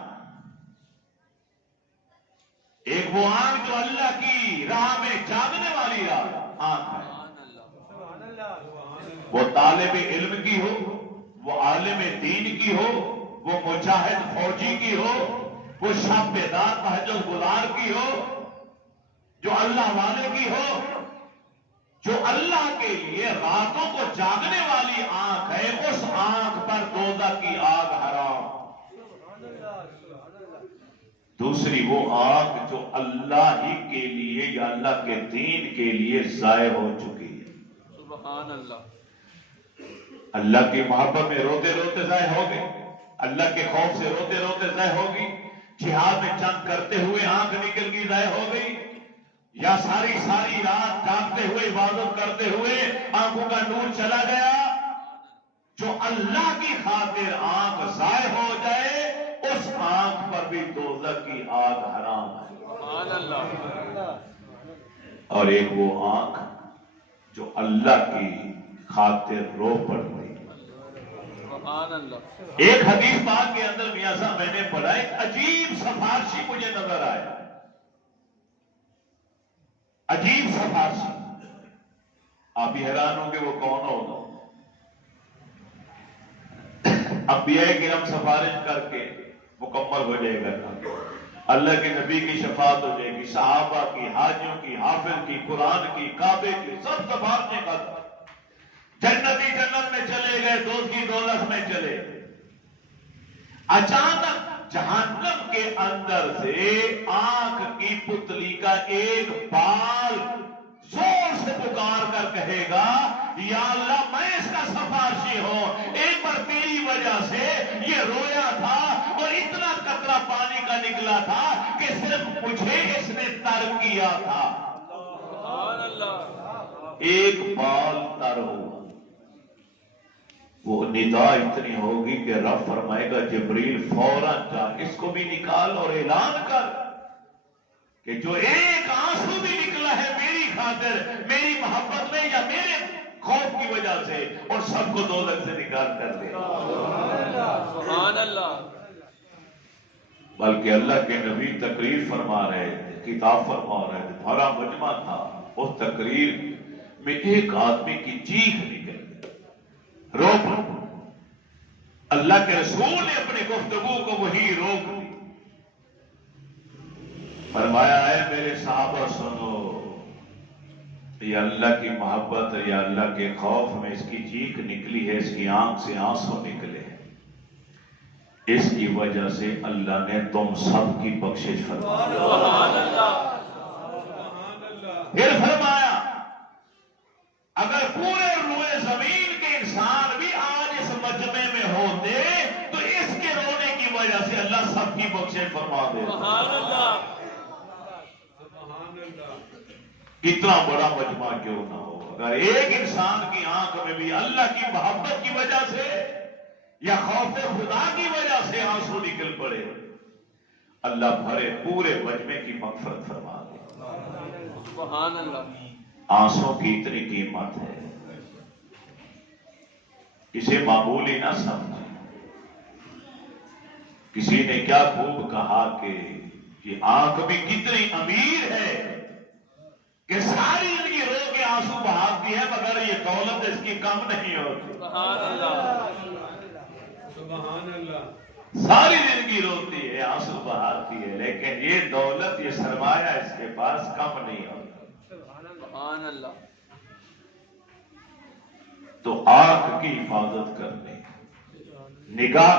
ایک وہ آنکھ جو اللہ کی راہ میں جاگنے والی آنکھ ہے، وہ طالب علم کی ہو، وہ عالم دین کی ہو، وہ مجاہد فوجی کی ہو، وہ شب بیدار تہجد گزار کی ہو، جو اللہ والے کی ہو، جو اللہ کے لیے راتوں کو جاگنے والی آنکھ ہے، اس آنکھ پر دوزخ کی آگ حرام۔ دوسری وہ آنکھ جو اللہ ہی کے لیے یا اللہ کے دین کے لیے ضائع ہو چکی ہے۔ سبحان اللہ۔ اللہ کی محبت میں روتے روتے ضائع ہوگی، اللہ کے خوف سے روتے روتے ضائع ہوگی، جہاد میں جنگ کرتے ہوئے آنکھ نکل گئی ضائع ہو گئی، یا ساری رات جاگتے ہوئے عبادت کرتے ہوئے آنکھوں کا نور چلا گیا۔ جو اللہ کی خاطر آنکھ ضائع ہو جائے اس آنکھ پر بھی دوزخ کی آگ حرام ہے۔ سبحان اللہ۔ اور ایک وہ آنکھ جو اللہ کی خاطر رو پڑتی۔ سبحان اللہ۔ ایک حدیث پاک کے اندر میاں صاحب میں نے پڑھا، ایک عجیب سفارشی مجھے نظر آیا، عجیب سفارشی۔ آپ بھی حیران ہوں گے وہ کون ہوگا؟ انبیاء کرام سفارش کر کے مکمل ہو جائے گا، اللہ کے نبی کی شفاعت ہو جائے گی، صحابہ کی، حاجیوں کی، حافظ کی، قرآن کی، کعبے کی، سب سفارشیں کر، جنتی جنت میں چلے گئے، دوزخی دوزخ میں چلے۔ اچانک جہنم کے اندر سے آنکھ کی پتلی کا ایک بال زور سے پکار کر کہے گا، یا اللہ میں اس کا سفارشی ہوں، ایک بار تیری وجہ سے یہ رویا تھا اور اتنا قطرہ پانی کا نکلا تھا کہ صرف مجھے اس نے تر کیا تھا۔ سبحان اللہ۔ ایک بال تر ہوا، وہ ندا اتنی ہوگی کہ رب فرمائے گا جبریل فوراً جا اس کو بھی نکال اور اعلان کر کہ جو ایک آنسو بھی نکلا ہے میری خاطر، میری محبت میں یا میرے خوف کی وجہ سے، اور سب کو دوزخ سے نکال کر دے۔ سبحان اللہ۔ بلکہ اللہ کے نبی تقریر فرما رہے تھے، کتاب فرما رہے تھے، بڑا مجمع تھا، اس تقریر میں ایک آدمی کی چیخ نکل رو پڑ۔ اللہ کے رسول نے اپنی گفتگو کو وہی روک دی، فرمایا ہے میرے صحابہ سنو، یہ اللہ کی محبت یا اللہ کے خوف میں اس کی چیخ نکلی ہے، اس کی آنکھ سے آنسو نکلے، اس کی وجہ سے اللہ نے تم سب کی بخشش فرمائی۔ سبحان اللہ۔ پھر فرمایا اگر پورے روئے زمین کے انسان بھی آج اس مجمع میں ہوتے تو اس کے رونے کی وجہ سے اللہ سب کی بخشش فرما دے۔ سبحان اللہ۔ کتنا بڑا مجمع کیوں نہ ہو، اگر ایک انسان کی آنکھ میں بھی اللہ کی محبت کی وجہ سے یا خوف خدا کی وجہ سے آنسو نکل پڑے، اللہ بھرے پورے مجمع کی مغفرت فرما دے۔ سبحان اللہ۔ آنسوں کی اتنی قیمت ہے، اسے معمولی نہ سمجھے۔ کسی نے کیا خوب کہا کہ یہ آنکھ بھی کتنی امیر ہے کہ ساری زندگی رو کے آنسو بہاتی ہے، مگر یہ دولت اس کی کم نہیں ہوتی۔ سبحان اللہ۔ سبحان اللہ۔ ساری زندگی روتی ہے، آنسو بہاتی ہے، لیکن یہ دولت، یہ سرمایہ اس کے پاس کم نہیں ہوتا۔ سبحان اللہ۔ تو آنکھ کی حفاظت کرنے، نگاہ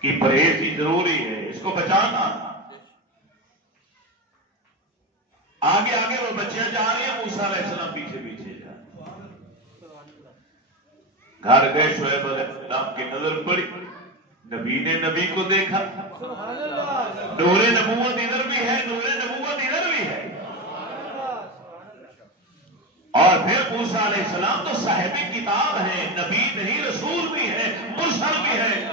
کی پرہیزی ضروری ہے، اس کو بچانا۔ آگے آگے وہ بچیاں جا رہی ہیں، موسیٰ علیہ السلام پیچھے پیچھے جا رہے ہیں۔ گھر گئے، شعیب علیہ السلام کی نظر پڑی، نبی نے نبی کو دیکھا، نور نبوت ادھر بھی ہے، نور نبوت ادھر بھی ہے۔ اور پھر موسیٰ علیہ السلام تو صاحب کتاب ہیں، نبی نہیں، رسول بھی ہے، مرسل بھی ہے،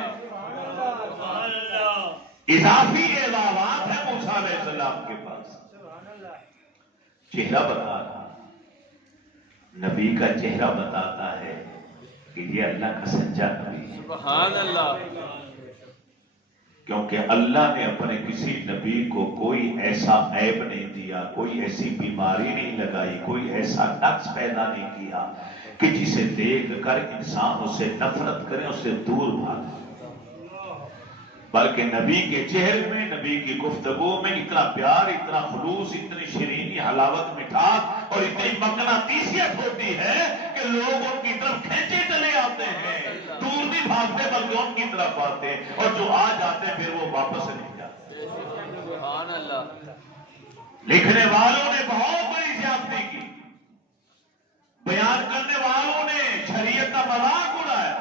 اضافی اضافات ہے موسیٰ علیہ السلام کے پاس۔ چہرہ بتا رہا، نبی کا چہرہ بتاتا ہے کہ یہ اللہ کا سچا نبی ہے۔ سبحان اللہ۔ کیونکہ اللہ نے اپنے کسی نبی کو کوئی ایسا عیب نہیں دیا، کوئی ایسی بیماری نہیں لگائی، کوئی ایسا نقص پیدا نہیں کیا کہ جسے دیکھ کر انسان اسے نفرت کرے، اسے دور بھاگے۔ بلکہ نبی کے چہرے میں، نبی کی گفتگو میں اتنا پیار، اتنا خلوص، اتنی شیرینی، حلاوت، مٹھاس اور اتنی مقناطیسیت ہوتی ہے کہ لوگ ان کی طرف کھینچے چلے آتے ہیں، دور نہیں بھاگتے بلکہ ان کی طرف آتے ہیں، اور جو آ جاتے ہیں پھر وہ واپس نہیں جاتے۔ سبحان اللہ۔ لکھنے والوں نے بہت بڑی زیادتی کی، بیان کرنے والوں نے شریعت کا مذاق اڑایا،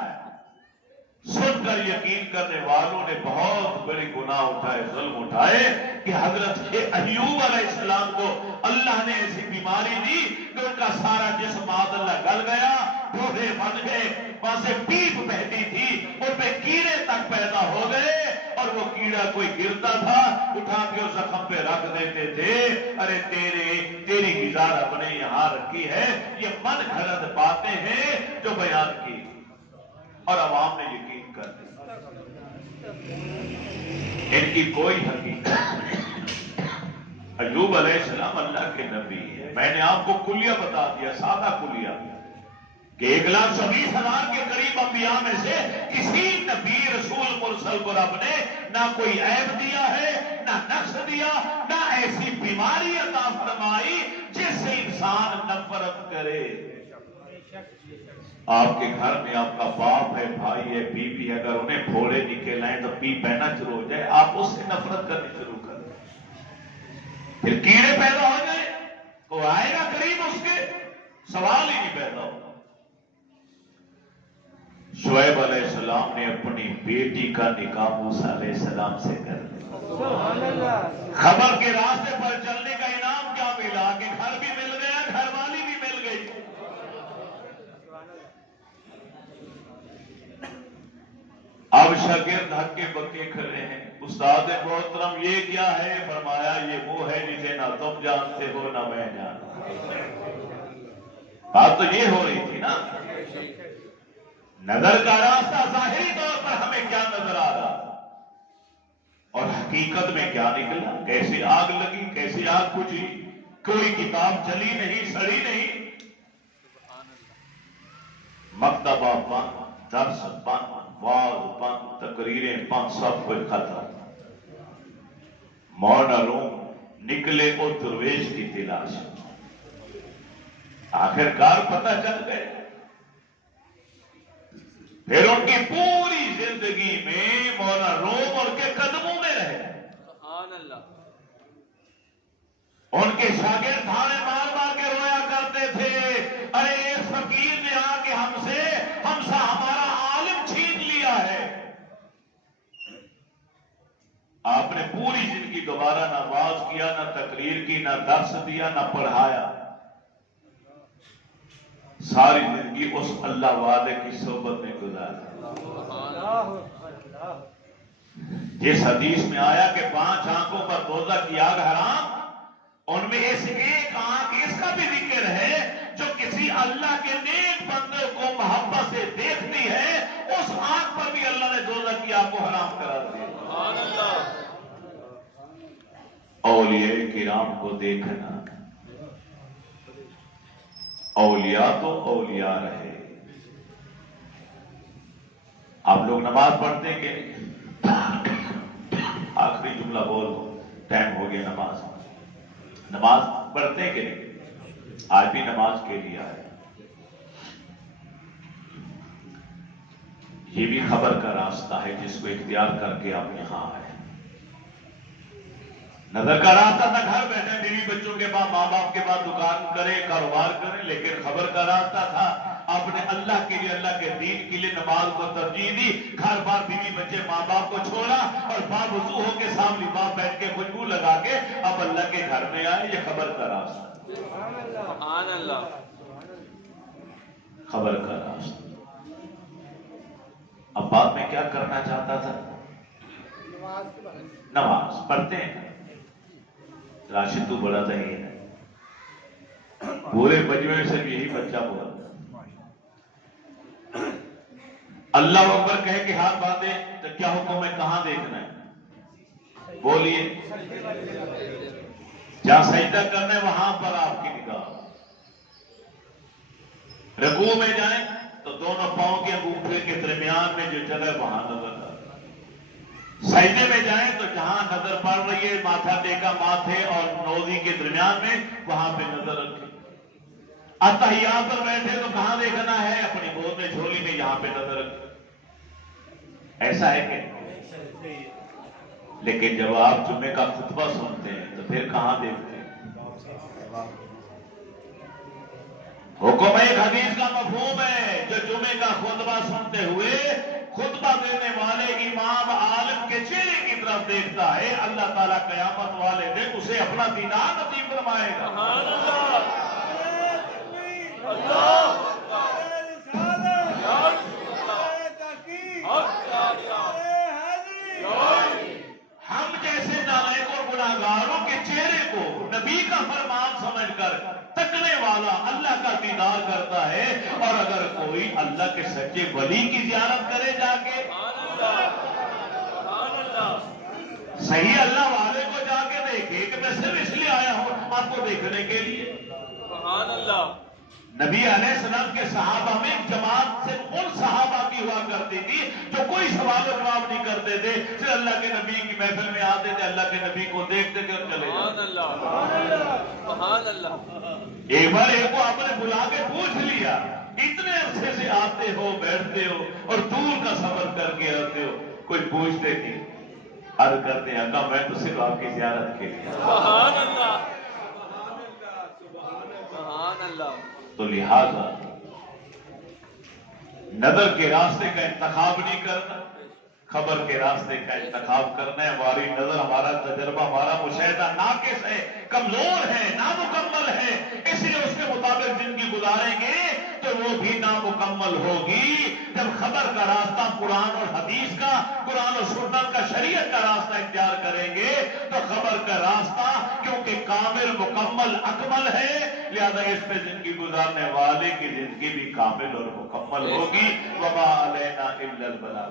سن کر یقین کرنے والوں نے بہت بڑے گناہ اٹھائے، ظلم اٹھائے کہ حضرت ایوب علیہ السلام کو اللہ نے ایسی بیماری دی کہ ان کا سارا جسم معاذ اللہ گل گیا، ٹھوٹے بن گئے، وہاں سے پیپ بہتی تھی، ان میں کیڑے تک پیدا ہو گئے، اور وہ کیڑا کوئی گرتا تھا اٹھا کے اس زخم پہ رکھ دیتے تھے۔ ارے تیری غذا رب نے یہاں رکھی ہے، یہ من گھڑت باتیں ہیں جو بیان کی اور عوام نے یقین کر دی، ان کی کوئی حقیقت نہیں۔ ایوب علیہ السلام اللہ کے نبی ہے، میں نے آپ کو کلیہ بتا دیا، سادہ کلیہ، کہ 1,20,000 کے قریب انبیاء میں سے کسی نبی رسول مرسل کو رب نے نہ کوئی عیب دیا ہے، نہ نقص دیا، نہ ایسی بیماری عطا فرمائی جس سے انسان نفرت کرے۔ آپ کے گھر میں آپ کا باپ ہے، بھائی ہے، بیوی ہے، اگر انہیں پھوڑے نکل آئیں تو پی بہنا شروع ہو جائے، آپ اس سے نفرت کرنی شروع کر دیں، پھر کیڑے پیدا ہو جائے، کوئی آئے گا قریب اس کے، سوال ہی نہیں پیدا ہوگا۔ شعیب علیہ السلام نے اپنی بیٹی کا نکاح موسیٰ علیہ السلام سے کر دیا۔ خبر کے راستے پر چلنے کا انعام کیا ملا کہ گھر بھی مل گیا، گھر والی بھی مل گئی۔ اب شاگرد ہکے بکے کھڑے ہیں، استاد محترم یہ کیا ہے؟ فرمایا یہ وہ ہے جسے نہ تم جانتے ہو نہ میں جانتا۔ بات تو یہ ہو رہی تھی نا، نظر کا راستہ ظاہری طور پر ہمیں کیا نظر آ رہا اور حقیقت میں کیا نکلا، کیسی آگ لگی، کیسی آگ بجھی، کوئی کتاب چلی نہیں، سڑی نہیں، مکتبہ بند، درس بند، واز بند، تقریریں بند، سب کچھ ختم۔ مولانا روم نکلے اور درویش کی تلاش، آخرکار پتہ چل گئے۔ پھر ان کی پوری زندگی میں مولانا روم ان کے قدموں میں رہے، سبحان اللہ۔ ان کے شاگرد تھانے مار مار کے رویا کرتے تھے، ارے ایک فقیر نے آ کے ہم سے ہمارا عالم چھین لیا ہے۔ آپ نے پوری زندگی دوبارہ نہ واز کیا، نہ تقریر کی، نہ درس دیا، نہ پڑھایا، ساری زندگی اس اللہ والے کی صحبت میں گزاری۔ جس حدیث میں آیا کہ 5 آنکھوں پر دوزخ کی آگ حرام، ان میں اس ایک آنکھ اس کا بھی ذکر ہے جو کسی اللہ کے نیک بندے کو محبت سے دیکھتی ہے، اس آنکھ پر بھی اللہ نے دوزخ کی آگ کو حرام قرار دیا۔ سبحان اللہ۔ اولیاء کرام کو دیکھنا، اولیاء تو اولیاء رہے۔ آپ لوگ نماز پڑھتے کہ آخری جملہ بول دو، ٹائم ہو گیا نماز پڑھتے کہ نہیں؟ آج بھی نماز کے لیے آئے، یہ بھی خبر کا راستہ ہے جس کو اختیار کر کے آپ یہاں آئے۔ نظر کا راستہ تھا گھر بیٹھے بیوی بچوں کے بعد، ماں باپ کے بعد دکان کریں، کاروبار کریں، لیکن خبر کا راستہ تھا آپ نے اللہ کے لیے، اللہ کے دین کے لیے نماز کو ترجیح دی، گھر بار بیوی بچے ماں باپ کو چھوڑا اور باوضو ہو کے سامنے باپ بیٹھ کے خوشبو لگا کے اب اللہ کے گھر میں آئے۔ یہ خبر کا راستہ، سبحان اللہ۔ خبر کا راستہ۔ اب بات میں کیا کرنا چاہتا تھا؟ نماز پڑھتے ہیں، راشد تو بڑا ذہین ہے، پورے مجمع میں صرف یہی بچہ بولا اللہ اکبر کہہ کے ہاتھ باندھے تو کیا حکم ہے، کہاں دیکھنا ہے؟ بولیے، جہاں سجدہ کرنا ہے وہاں پر آپ کی نگاہ، رکوع میں جائیں تو دونوں پاؤں کے انگوٹھے کے درمیان میں جو جگہ وہاں نظر آتا، سجدے میں جائیں تو جہاں نظر پڑ رہی ہے ماتھا ٹیکا ماتھے اور نوزی کے درمیان میں وہاں پہ نظر رکھیں. اتحیات پر بیٹھے تو کہاں دیکھنا ہے؟ اپنی گود میں جھولی میں یہاں پہ نظر رکھیں. ایسا ہے کہ لیکن جب آپ جمعے کا خطبہ سنتے ہیں تو پھر کہاں دیکھتے ہیں؟ حکم ایک حدیث کا مفہوم ہے. جو جمعے کا خطبہ سنتے ہوئے خطبہ دینے والے امام عالم کے چہرے کی طرف دیکھتا ہے، اللہ تعالیٰ قیامت والے دن اسے اپنا دیدار نصیب فرمائے گا. ہم جیسے نالائق اور گناہگاروں کے چہرے کو نبی کا فرمان سمجھ کر تکنے والا اللہ کا دیدار کرتا ہے. اور اگر کوئی اللہ کے سچے ولی کی زیارت کرے جا کے، صحیح اللہ والے کو جا کے دیکھے کہ میں صرف اس لیے آیا ہوں آپ کو دیکھنے کے لیے. سبحان اللہ. نبی علیہ السلام کے صحابہ میں ایک جماعت سے ان صحابہ کی ہوا کرتی تھی جو کوئی سوال و جواب نہیں کرتے تھے، صرف اللہ کے نبی کی محفل میں آتے تھے، اللہ کے نبی کو دیکھتے تھے اور چلے سبحان جاتے. اللہ. سبحان اللہ. ایک بار ایک کو آپ نے بلا کے پوچھ لیا، اتنے عرصے سے آتے ہو بیٹھتے ہو اور دور کا سفر کر کے آتے ہو، کوئی پوچھتے نہیں. عرض کرتے ہیں کہ میں تو صرف آپ کی زیارت کے لیے. سبحان اللہ. سبحان اللہ. تو لہذا نظر کے راستے کا انتخاب نہیں کرنا، خبر کے راستے کا انتخاب کرنا ہے. ہماری نظر، ہمارا تجربہ، ہمارا مشاہدہ ناقص ہے، کمزور ہے، نامکمل ہے. اس لیے اس کے مطابق زندگی گزاریں گے تو وہ بھی نامکمل ہوگی. جب خبر کا راستہ قرآن اور حدیث کا، قرآن اور سنت کا، شریعت کا راستہ اختیار کریں گے تو خبر کا راستہ کیونکہ کامل، مکمل، اکمل ہے، لہذا اس پہ زندگی گزارنے والے کی زندگی بھی کامل اور مکمل ہوگی. وما علینا الا البلاغ.